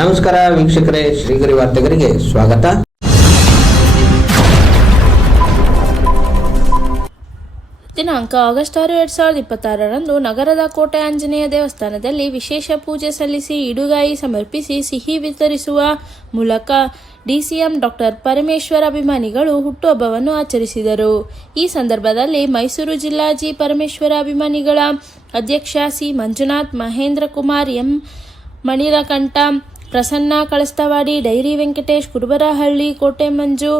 ನಮಸ್ಕಾರ ವೀಕ್ಷಕರೇ, ಶ್ರೀಗರಿ ವಾರ್ತೆಗರಿಗೆ ಸ್ವಾಗತ. ದಿನಾಂಕ ಆಗಸ್ಟ್ 6, 2026ರಂದು ನಗರದ ಕೋಟೆ ಆಂಜನೇಯ ದೇವಸ್ಥಾನದಲ್ಲಿ ವಿಶೇಷ ಪೂಜೆ ಸಲ್ಲಿಸಿ ಇಡುಗಾಯಿ ಸಮರ್ಪಿಸಿ ಸಿಹಿ ವಿತರಿಸುವ ಮೂಲಕ ಡಿಸಿಎಂ ಡಾಕ್ಟರ್ ಪರಮೇಶ್ವರ್ ಅಭಿಮಾನಿಗಳು ಹುಟ್ಟುಹಬ್ಬವನ್ನು ಆಚರಿಸಿದರು. ಈ ಸಂದರ್ಭದಲ್ಲಿ ಮೈಸೂರು ಜಿಲ್ಲಾ ಜಿ ಪರಮೇಶ್ವರ ಅಭಿಮಾನಿಗಳ ಅಧ್ಯಕ್ಷ C Manjunath, Mahendra Kumar, M Manirakantha, Prasanna Kalasthavadi, dairy Venkatesh, Kurubarahalli, Kote Manju,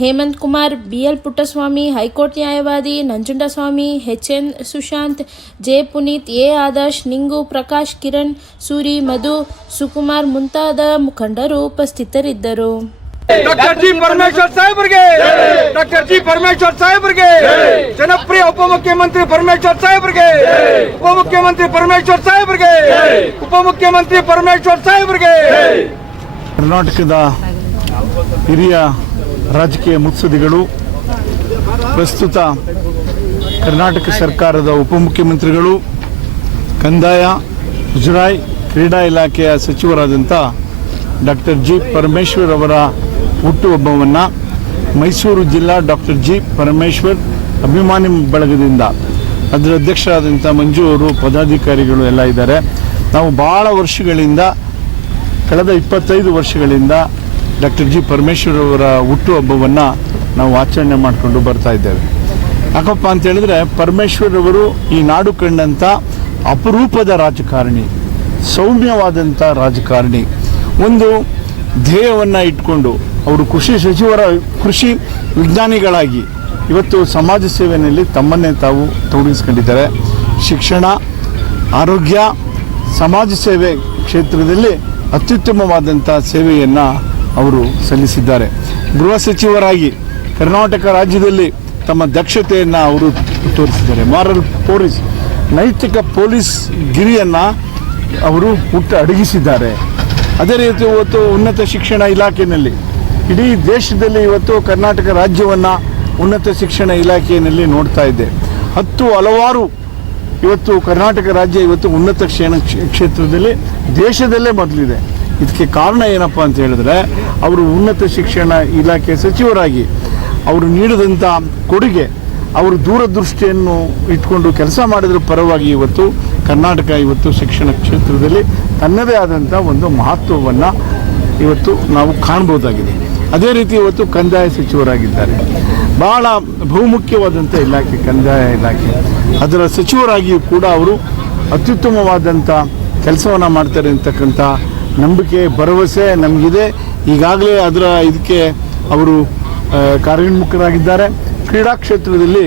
Hemanth Kumar, BL Puttaswamy, high court ನ್ಯಾಯವಾದಿ Nanjundaswamy, HN Sushanth, J Puneeth, A Adarsh, Ningu, Prakash, Kiran, Suri, Madhu, Sukumar ಮುಂತಾದ ಮುಖಂಡರು ಉಪಸ್ಥಿತರಿದ್ದರು. ಡಾಕ್ಟರ್ ಜಿ ಪರಮೇಶ್ವರ್ ಸಾಹೇಬ್ರಿಗೆ, ಡಾಕ್ಟರ್ ಜಿ ಪರಮೇಶ್ವರ್ ಸಾಹೇಬ್ರಿಗೆ, ಜನಪ್ರಿಯ ಉಪಮುಖ್ಯಮಂತ್ರಿ ಪರಮೇಶ್ವರ್ ಸಾಹೇಬ್ರಿಗೆ, ಉಪಮುಖ್ಯಮಂತ್ರಿ ಪರಮೇಶ್ವರ್ ಸಾಹೇಬ್ರಿಗೆ, ಉಪಮುಖ್ಯಮಂತ್ರಿ ಪರಮೇಶ್ವರ್ ಸಾಹೇಬ್ರಿಗೆ. ಕರ್ನಾಟಕದ ಹಿರಿಯ ರಾಜಕೀಯ ಮುತ್ಸದ್ದಿಗಳು, ಪ್ರಸ್ತುತ ಕರ್ನಾಟಕ ಸರ್ಕಾರದ ಉಪಮುಖ್ಯಮಂತ್ರಿಗಳು, ಕಂದಾಯ, ಮುಜರಾಯಿ, ಕ್ರೀಡಾ ಇಲಾಖೆಯ ಸಚಿವರಾದಂಥ ಡಾಕ್ಟರ್ ಜಿ ಪರಮೇಶ್ವರ್ ಅವರ ಹುಟ್ಟುಹಬ್ಬವನ್ನು ಮೈಸೂರು ಜಿಲ್ಲಾ ಡಾಕ್ಟರ್ ಜಿ ಪರಮೇಶ್ವರ್ ಅಭಿಮಾನಿ ಬಳಗದಿಂದ ಅದರ ಅಧ್ಯಕ್ಷರಾದಂಥ ಮಂಜು ಅವರು, ಪದಾಧಿಕಾರಿಗಳು ಎಲ್ಲ ಇದ್ದಾರೆ. ನಾವು ಭಾಳ ವರ್ಷಗಳಿಂದ, ಕಳೆದ 25 ವರ್ಷಗಳಿಂದ ಡಾಕ್ಟರ್ ಜಿ ಪರಮೇಶ್ವರ್ ಅವರ ಹುಟ್ಟುಹಬ್ಬವನ್ನು ನಾವು ಆಚರಣೆ ಮಾಡಿಕೊಂಡು ಬರ್ತಾ ಇದ್ದೇವೆ. ಯಾಕಪ್ಪ ಅಂತ ಹೇಳಿದ್ರೆ, ಪರಮೇಶ್ವರ್ ಅವರು ಈ ನಾಡು ಕಂಡಂಥ ಅಪರೂಪದ ರಾಜಕಾರಣಿ, ಸೌಮ್ಯವಾದಂಥ ರಾಜಕಾರಣಿ. ಒಂದು ಧ್ಯೇಯವನ್ನು ಇಟ್ಕೊಂಡು ಅವರು ಕೃಷಿ ವಿಜ್ಞಾನಿಗಳಾಗಿ ಇವತ್ತು ಸಮಾಜ ಸೇವೆಯಲ್ಲಿ ತಮ್ಮನ್ನೇ ತಾವು ತೊಡಗಿಸ್ಕೊಂಡಿದ್ದಾರೆ. ಶಿಕ್ಷಣ, ಆರೋಗ್ಯ, ಸಮಾಜ ಸೇವೆ ಕ್ಷೇತ್ರದಲ್ಲಿ ಅತ್ಯುತ್ತಮವಾದಂಥ ಸೇವೆಯನ್ನು ಅವರು ಸಲ್ಲಿಸಿದ್ದಾರೆ. ಗೃಹ ಸಚಿವರಾಗಿ ಕರ್ನಾಟಕ ರಾಜ್ಯದಲ್ಲಿ ತಮ್ಮ ದಕ್ಷತೆಯನ್ನು ಅವರು ತೋರಿಸಿದ್ದಾರೆ. ಮಾರಲ್ ಪೊಲೀಸ್, ನೈತಿಕ ಪೊಲೀಸ್ ಗಿರಿಯನ್ನು ಅವರು ಅಡಗಿಸಿದ್ದಾರೆ. ಅದೇ ರೀತಿ ಇವತ್ತು ಉನ್ನತ ಶಿಕ್ಷಣ ಇಲಾಖೆಯಲ್ಲಿ ಇಡೀ ದೇಶದಲ್ಲಿ ಇವತ್ತು ಕರ್ನಾಟಕ ರಾಜ್ಯವನ್ನು ಉನ್ನತ ಶಿಕ್ಷಣ ಇಲಾಖೆಯಲ್ಲಿ ನೋಡ್ತಾ ಇದೆ. ಹಲವಾರು ಇವತ್ತು ಕರ್ನಾಟಕ ರಾಜ್ಯ ಇವತ್ತು ಉನ್ನತ ಕ್ಷೇತ್ರದಲ್ಲಿ ದೇಶದಲ್ಲೇ ಮೊದಲಿದೆ. ಇದಕ್ಕೆ ಕಾರಣ ಏನಪ್ಪ ಅಂತ ಹೇಳಿದ್ರೆ, ಅವರು ಉನ್ನತ ಶಿಕ್ಷಣ ಇಲಾಖೆ ಸಚಿವರಾಗಿ ಅವರು ನೀಡಿದಂಥ ಕೊಡುಗೆ, ಅವರು ದೂರದೃಷ್ಟಿಯನ್ನು ಇಟ್ಕೊಂಡು ಕೆಲಸ ಮಾಡಿದ್ರ ಪರವಾಗಿ ಇವತ್ತು ಕರ್ನಾಟಕ ಇವತ್ತು ಶಿಕ್ಷಣ ಕ್ಷೇತ್ರದಲ್ಲಿ ತನ್ನದೇ ಆದಂಥ ಒಂದು ಮಹತ್ವವನ್ನು ಇವತ್ತು ನಾವು ಕಾಣ್ಬೋದಾಗಿದೆ. ಅದೇ ರೀತಿ ಇವತ್ತು ಕಂದಾಯ ಸಚಿವರಾಗಿದ್ದಾರೆ. ಬಹಳ ಬಹುಮುಖ್ಯವಾದಂಥ ಇಲಾಖೆ ಕಂದಾಯ ಇಲಾಖೆ. ಅದರ ಸಚಿವರಾಗಿಯೂ ಕೂಡ ಅವರು ಅತ್ಯುತ್ತಮವಾದಂಥ ಕೆಲಸವನ್ನು ಮಾಡ್ತಾರೆ ಅಂತಕ್ಕಂಥ ನಂಬಿಕೆ, ಭರವಸೆ ನಮಗಿದೆ. ಈಗಾಗಲೇ ಇದಕ್ಕೆ ಅವರು ಕಾರ್ಯೋನ್ಮುಖರಾಗಿದ್ದಾರೆ. ಕ್ರೀಡಾ ಕ್ಷೇತ್ರದಲ್ಲಿ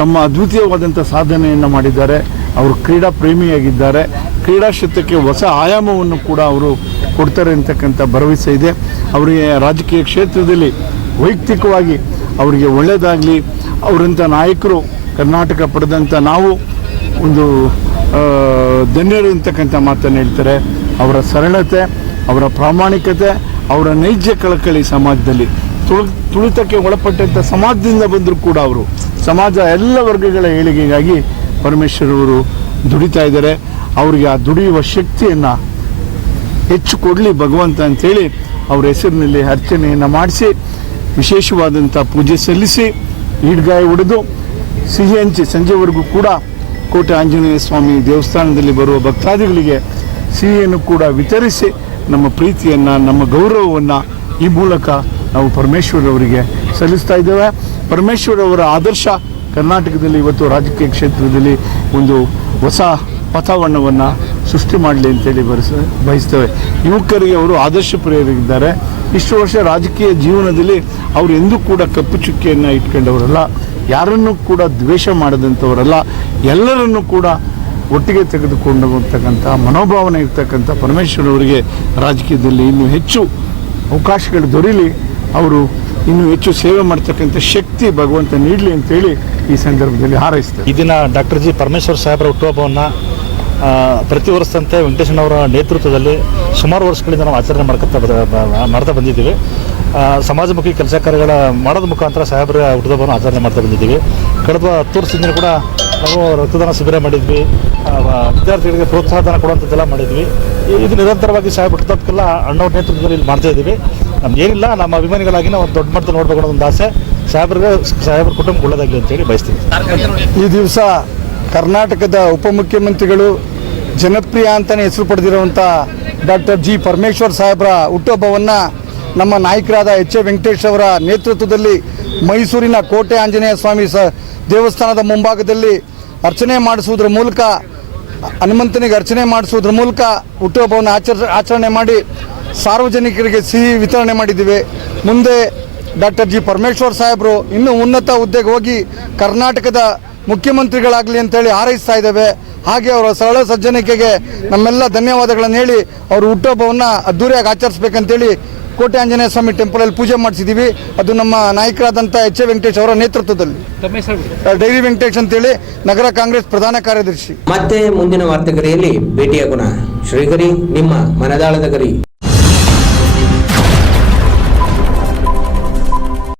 ತಮ್ಮ ಅದ್ವಿತೀಯವಾದಂಥ ಸಾಧನೆಯನ್ನು ಮಾಡಿದ್ದಾರೆ. ಅವರು ಕ್ರೀಡಾ ಪ್ರೇಮಿಯಾಗಿದ್ದಾರೆ. ಕ್ರೀಡಾ ಕ್ಷೇತ್ರಕ್ಕೆ ಹೊಸ ಆಯಾಮವನ್ನು ಕೂಡ ಅವರು ಕೊಡ್ತಾರೆ ಅಂತಕ್ಕಂಥ ಭರವಸೆ ಇದೆ. ಅವರಿಗೆ ರಾಜಕೀಯ ಕ್ಷೇತ್ರದಲ್ಲಿ ವೈಯಕ್ತಿಕವಾಗಿ ಅವರಿಗೆ ಒಳ್ಳೆಯದಾಗಲಿ. ಅವರಂಥ ನಾಯಕರು ಕರ್ನಾಟಕ ಪಡೆದಂಥ ನಾವು ಒಂದು ಧನ್ಯರು ಅಂತಕ್ಕಂಥ ಮಾತನ್ನು ಹೇಳ್ತಾರೆ. ಅವರ ಸರಳತೆ, ಅವರ ಪ್ರಾಮಾಣಿಕತೆ, ಅವರ ನೈಜ ಕಳಕಳಿ ಸಮಾಜದಲ್ಲಿ ತುಳಿತಕ್ಕೆ ಒಳಪಟ್ಟಂಥ ಸಮಾಜದಿಂದ ಬಂದರೂ ಕೂಡ ಅವರು ಸಮಾಜ ಎಲ್ಲ ವರ್ಗಗಳ ಏಳಿಗೆಗಾಗಿ ಪರಮೇಶ್ವರ್ ಅವರು ದುಡಿತಾ ಇದ್ದಾರೆ. ಅವರಿಗೆ ಆ ದುಡಿಯುವ ಶಕ್ತಿಯನ್ನು ಹೆಚ್ಚು ಕೊಡಲಿ ಭಗವಂತ ಅಂಥೇಳಿ ಅವರ ಹೆಸರಿನಲ್ಲಿ ಅರ್ಚನೆಯನ್ನು ಮಾಡಿಸಿ, ವಿಶೇಷವಾದಂಥ ಪೂಜೆ ಸಲ್ಲಿಸಿ, ಈಡ್ಗಾಯಿ ಹೊಡೆದು, ಸಿಹಿ ಹಂಚಿ ಸಂಜೆವರೆಗೂ ಕೂಡ ಕೋಟೆ ಆಂಜನೇಯ ಸ್ವಾಮಿ ದೇವಸ್ಥಾನದಲ್ಲಿ ಬರುವ ಭಕ್ತಾದಿಗಳಿಗೆ ಸಿಹಿಯನ್ನು ಕೂಡ ವಿತರಿಸಿ ನಮ್ಮ ಪ್ರೀತಿಯನ್ನು, ನಮ್ಮ ಗೌರವವನ್ನು ಈ ಮೂಲಕ ನಾವು ಪರಮೇಶ್ವರ್ ಅವರಿಗೆ ಸಲ್ಲಿಸ್ತಾ ಇದ್ದೇವೆ. ಪರಮೇಶ್ವರ್ ಅವರ ಆದರ್ಶ ಕರ್ನಾಟಕದಲ್ಲಿ ಇವತ್ತು ರಾಜಕೀಯ ಕ್ಷೇತ್ರದಲ್ಲಿ ಒಂದು ಹೊಸ ಪಥವಣ್ಣವನ್ನು ಸೃಷ್ಟಿ ಮಾಡಲಿ ಅಂತೇಳಿ ಬಯಸ್ತೇವೆ. ಯುವಕರಿಗೆ ಅವರು ಆದರ್ಶ ಪ್ರಿಯರಿದ್ದಾರೆ. ಇಷ್ಟು ವರ್ಷ ರಾಜಕೀಯ ಜೀವನದಲ್ಲಿ ಅವರು ಎಂದೂ ಕೂಡ ಕಪ್ಪು ಚುಕ್ಕಿಯನ್ನು ಇಟ್ಕೊಂಡವರಲ್ಲ, ಯಾರನ್ನೂ ಕೂಡ ದ್ವೇಷ ಮಾಡದಂಥವರಲ್ಲ, ಎಲ್ಲರನ್ನೂ ಕೂಡ ಒಟ್ಟಿಗೆ ತೆಗೆದುಕೊಂಡು ಹೋಗ್ತಕ್ಕಂಥ ಮನೋಭಾವನೆ ಇರ್ತಕ್ಕಂಥ ಪರಮೇಶ್ವರ್ ಅವರಿಗೆ ರಾಜಕೀಯದಲ್ಲಿ ಇನ್ನೂ ಹೆಚ್ಚು ಅವಕಾಶಗಳು ದೊರೀಲಿ, ಅವರು ಇನ್ನೂ ಹೆಚ್ಚು ಸೇವೆ ಮಾಡ್ತಕ್ಕಂಥ ಶಕ್ತಿ ಭಗವಂತ ನೀಡಲಿ ಅಂತೇಳಿ ಈ ಸಂದರ್ಭದಲ್ಲಿ ಹಾರೈಸ್ತಾರೆ. ಈ ದಿನ ಡಾಕ್ಟರ್ ಜಿ ಪರಮೇಶ್ವರ್ ಸಾಹೇಬರ ಹುಟ್ಟುಹಬ್ಬವನ್ನು ಪ್ರತಿ ವರ್ಷದಂತೆ ವೆಂಕಟೇಶನವರ ನೇತೃತ್ವದಲ್ಲಿ ಸುಮಾರು ವರ್ಷಗಳಿಂದ ನಾವು ಆಚರಣೆ ಮಾಡ್ತಾ ಬಂದಿದ್ದೀವಿ. ಸಮಾಜಮುಖಿ ಕೆಲಸ ಕಾರ್ಯಗಳ ಮಾಡೋದ ಮುಖಾಂತರ ಸಾಹೇಬರ ಹುಟ್ಟುಹಬ್ಬವನ್ನು ಆಚರಣೆ ಮಾಡ್ತಾ ಬಂದಿದ್ದೀವಿ. ಕಳೆದ 10 ವರ್ಷದಿಂದ ಕೂಡ ನಾವು ರಕ್ತದಾನ ಶಿಬಿರ ಮಾಡಿದ್ವಿ, ವಿದ್ಯಾರ್ಥಿಗಳಿಗೆ ಪ್ರೋತ್ಸಾಹಧನ ಕೊಡುವಂಥದ್ದೆಲ್ಲ ಮಾಡಿದ್ವಿ. ಇದು ನಿರಂತರವಾಗಿ ಸಾಹೇಬ್ ಹುಟ್ಟುಹಬ್ಬಕ್ಕೆಲ್ಲ ಅಣ್ಣವ್ರ ನೇತೃತ್ವದಲ್ಲಿ ಇಲ್ಲಿ ಮಾಡ್ತಾ ಇದ್ದೀವಿ. ನಮ್ಗೇನಿಲ್ಲ, ನಮ್ಮ ಅಭಿಮಾನಿಗಳಾಗಿ ನಾವು ದೊಡ್ಡ ಮಟ್ಟದಲ್ಲಿ ನೋಡ್ಬೇಕು ಅನ್ನೋ ಒಂದು ಆಸೆ. ಸಾಹೇಬ್ರ ಕುಟುಂಬ ಒಳ್ಳೆದಾಗಲಿ ಅಂತೇಳಿ ಬಯಸ್ತೀವಿ. ಈ ದಿವಸ ಕರ್ನಾಟಕದ ಉಪಮುಖ್ಯಮಂತ್ರಿಗಳು ಜನಪ್ರಿಯ ಅಂತಲೇ ಹೆಸರು ಪಡೆದಿರುವಂಥ ಡಾಕ್ಟರ್ ಜಿ ಪರಮೇಶ್ವರ್ ಸಾಹೇಬ್ರ ಹುಟ್ಟುಹಬ್ಬವನ್ನು ನಮ್ಮ ನಾಯಕರಾದ ಎಚ್ ಎ ವೆಂಕಟೇಶ್ ಅವರ ನೇತೃತ್ವದಲ್ಲಿ ಮೈಸೂರಿನ ಕೋಟೆ ಆಂಜನೇಯ ಸ್ವಾಮಿ ದೇವಸ್ಥಾನದ ಮುಂಭಾಗದಲ್ಲಿ ಅರ್ಚನೆ ಮಾಡಿಸುವುದರ ಮೂಲಕ, ಹನುಮಂತನಿಗೆ ಅರ್ಚನೆ ಮಾಡಿಸುವುದರ ಮೂಲಕ ಹುಟ್ಟುಹಬ್ಬವನ್ನು ಆಚರಣೆ ಮಾಡಿ ಸಾರ್ವಜನಿಕರಿಗೆ ಸಿಹಿ ವಿತರಣೆ ಮಾಡಿದ್ದೀವಿ. ಮುಂದೆ ಡಾಕ್ಟರ್ ಜಿ ಪರಮೇಶ್ವರ್ ಸಾಹೇಬರು ಇನ್ನೂ ಉನ್ನತ ಹುದ್ದೆಗೆ ಹೋಗಿ ಕರ್ನಾಟಕದ ಮುಖ್ಯಮಂತ್ರಿಗಳಾಗಲಿ ಅಂತೇಳಿ ಹಾರೈಸ್ತಾ ಇದ್ದೇವೆ. ಹಾಗೆ ಅವರ ಸರಳ ಸಜ್ಜನಿಕೆಗೆ ನಮ್ಮೆಲ್ಲ ಧನ್ಯವಾದಗಳನ್ನು ಹೇಳಿ ಅವರು ಹುಟ್ಟುಹಬ್ಬವನ್ನು ಅದ್ದೂರಿಯಾಗಿ ಆಚರಿಸಬೇಕಂತೇಳಿ ಕೋಟೆ ಆಂಜನೇಯ ಸ್ವಾಮಿ ಟೆಂಪಲಲ್ಲಿ ಪೂಜೆ ಮಾಡಿಸಿದ್ದೀವಿ. ಅದು ನಮ್ಮ ನಾಯಕರಾದಂಥ ಎಚ್ ಎ ವೆಂಕಟೇಶ್ ಅವರ ನೇತೃತ್ವದಲ್ಲಿ. ಡೈರಿ ವೆಂಕಟೇಶ್ ಅಂತೇಳಿ, ನಗರ ಕಾಂಗ್ರೆಸ್ ಪ್ರಧಾನ ಕಾರ್ಯದರ್ಶಿ. ಮತ್ತೆ ಮುಂದಿನ ವಾರ್ತೆಗರಿಯಲ್ಲಿ ಭೇಟಿಯಾಗೋಣ. ಶ್ರೀಗರಿ, ನಿಮ್ಮ ಮನದಾಳದ ಗರಿ.